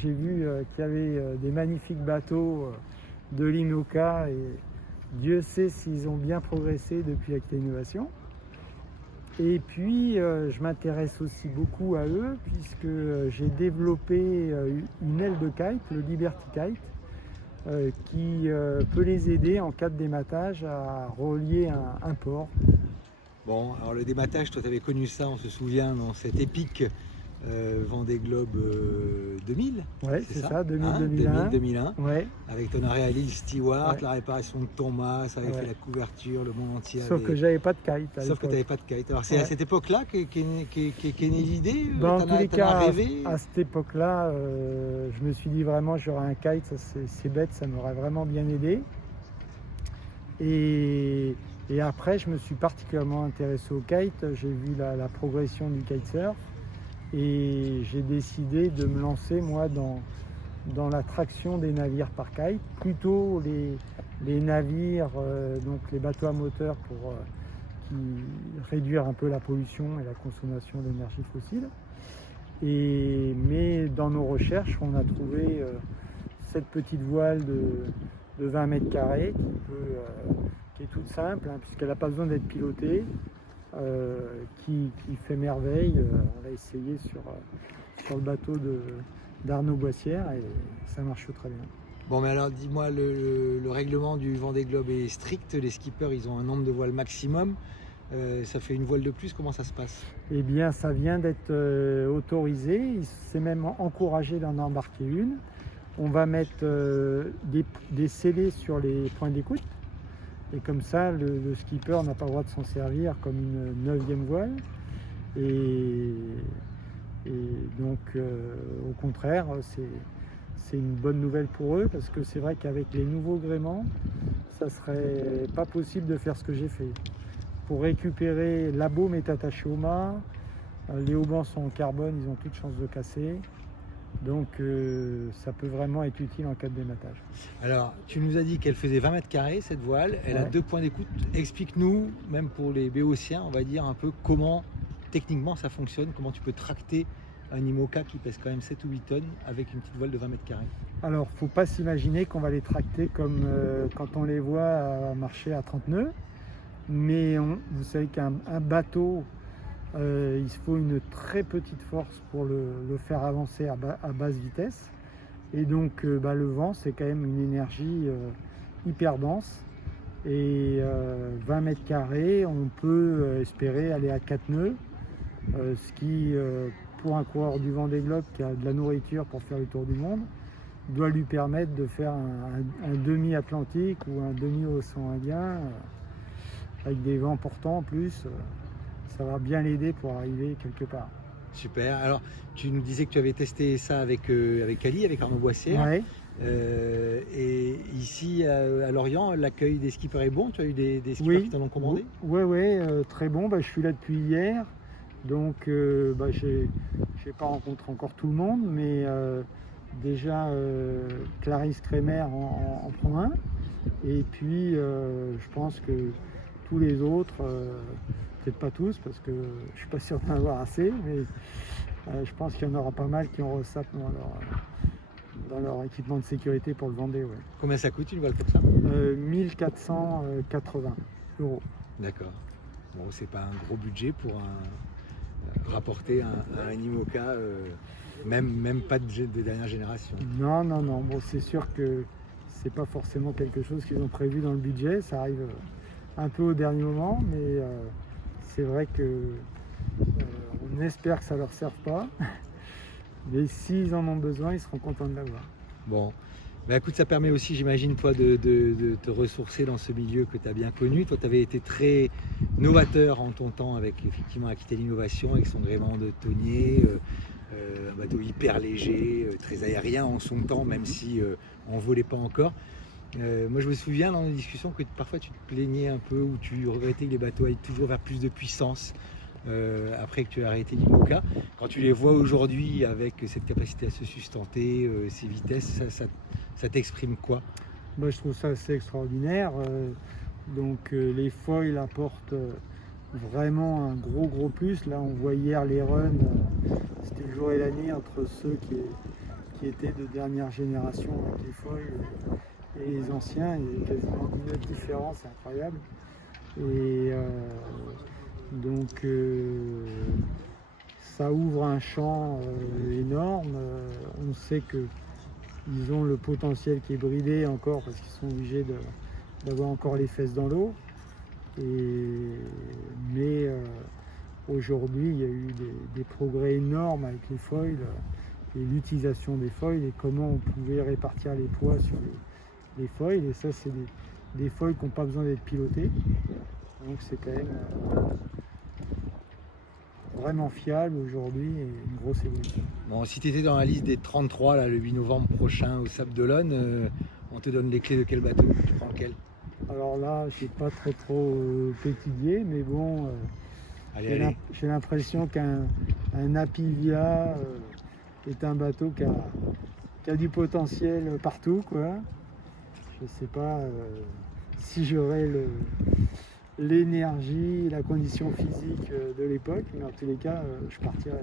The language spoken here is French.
j'ai vu qu'il y avait des magnifiques bateaux de l'IMOCA et Dieu sait s'ils ont bien progressé depuis Aquitaine Innovation. Et puis je m'intéresse aussi beaucoup à eux puisque j'ai développé une aile de kite, le Liberty Kite, qui peut les aider en cas de dématage à relier un port. Bon, alors le dématage, toi tu avais connu ça, on se souvient, dans cette épique Vendée Globe 2000. Ouais, c'est ça, 2000-2001. 2000-2001. Ouais. Avec ton arrêt à l'île Stewart, Ouais. la réparation de ton mât, ça avait fait la couverture, le monde entier. Sauf que j'avais pas de kite. Sauf que tu n'avais pas de kite. Alors c'est à cette époque-là qu'est née l'idée. Dans tous les cas, rêvé à cette époque-là, je me suis dit vraiment j'aurais un kite, c'est bête, ça m'aurait vraiment bien aidé. Et après, je me suis particulièrement intéressé au kite. J'ai vu la progression du kitesurf et j'ai décidé de me lancer moi dans la traction des navires par kite, plutôt les navires, donc les bateaux à moteur pour réduire un peu la pollution et la consommation d'énergie fossile. Mais dans nos recherches, on a trouvé cette petite voile de 20 mètres carrés qui est toute simple, puisqu'elle n'a pas besoin d'être pilotée, qui fait merveille. On l'a essayé sur le bateau d'Arnaud Boissière et ça marche très bien. Bon, mais alors dis-moi, le règlement du Vendée Globe est strict, les skippers ils ont un nombre de voiles maximum, ça fait une voile de plus, comment ça se passe? Eh bien ça vient d'être autorisé, c'est même encouragé d'en embarquer une. On va mettre des scellés sur les points d'écoute. Et comme ça, le skipper n'a pas le droit de s'en servir comme une 9e voile. Et donc, au contraire, c'est une bonne nouvelle pour eux parce que c'est vrai qu'avec les nouveaux gréements, ça serait pas possible de faire ce que j'ai fait. Pour récupérer, la baume est attachée au mât, les haubans sont en carbone, ils ont toute chance de casser. Donc ça peut vraiment être utile en cas de dématage. Alors tu nous as dit qu'elle faisait 20 mètres carrés cette voile, elle a 2 points d'écoute. Explique-nous, même pour les béotiens, on va dire un peu comment techniquement ça fonctionne, comment tu peux tracter un IMOCA qui pèse quand même 7 ou 8 tonnes avec une petite voile de 20 mètres carrés. Alors faut pas s'imaginer qu'on va les tracter comme quand on les voit marcher à 30 nœuds, mais vous savez qu'un bateau, il faut une très petite force pour le faire avancer à basse vitesse. Et donc le vent, c'est quand même une énergie hyper dense. Et 20 mètres carrés, on peut espérer aller à 4 nœuds, ce qui, pour un coureur du Vendée Globe qui a de la nourriture pour faire le tour du monde, doit lui permettre de faire un demi-Atlantique ou un demi-océan Indien, avec des vents portants en plus. Ça va bien l'aider pour arriver quelque part. Super. Alors, tu nous disais que tu avais testé ça avec Ali, avec Arnaud Boissière. Ouais. Et ici, à Lorient, l'accueil des skippers est bon? Tu as eu des skippers qui t'en ont commandé? Oui, très bon. Je suis là depuis hier. Donc, je n'ai pas rencontré encore tout le monde, mais déjà, Clarisse Kremer en prend un. Et puis, je pense que tous les autres... peut-être pas tous parce que je suis pas sûr d'en avoir assez, mais je pense qu'il y en aura pas mal qui ont RESAP dans leur équipement de sécurité pour le Vendée. Ouais. Combien ça coûte une voile comme ça? 1480 €. D'accord. Bon, c'est pas un gros budget pour rapporter un IMOCA, même pas de dernière génération. Non. Bon, c'est sûr que c'est pas forcément quelque chose qu'ils ont prévu dans le budget, ça arrive un peu au dernier moment, mais c'est vrai que on espère que ça leur serve pas, mais s'ils en ont besoin, ils seront contents de l'avoir. Bon, bah écoute, ça permet aussi, j'imagine, toi, de te ressourcer dans ce milieu que tu as bien connu. Toi, tu avais été très novateur en ton temps avec effectivement Aquitaine Innovation, avec son gréement de tonnier, un bateau hyper léger, très aérien en son temps, même si on ne volait pas encore. Moi je me souviens dans nos discussions que parfois tu te plaignais un peu ou tu regrettais que les bateaux aillent toujours vers plus de puissance après que tu as arrêté l'IMOCA. Quand tu les vois aujourd'hui avec cette capacité à se sustenter, ces vitesses, ça t'exprime quoi? Je trouve ça assez extraordinaire. Les foils apportent vraiment un gros plus. Là on voit hier les runs, c'était le jour et la nuit entre ceux qui étaient de dernière génération avec les foils et les anciens. Il y a quasiment une différence incroyable. Et donc ça ouvre un champ énorme. On sait qu'ils ont le potentiel qui est bridé encore parce qu'ils sont obligés d'avoir encore les fesses dans l'eau. Mais aujourd'hui, il y a eu des progrès énormes avec les foils et l'utilisation des foils et comment on pouvait répartir les poids sur les foils. Et ça, c'est des foils qui n'ont pas besoin d'être pilotés. Donc c'est quand même vraiment fiable aujourd'hui et une grosse évolution. Bon, si tu étais dans la liste des 33 là, le 8 novembre prochain au Sable d'Olonne, on te donne les clés de quel bateau? Tu prends lequel? Alors là, je n'ai pas trop pétillé, mais bon, j'ai l'impression qu'un Apivia est un bateau qui a du potentiel partout, quoi. Je ne sais pas si j'aurai l'énergie, la condition physique de l'époque, mais en tous les cas, je partirai.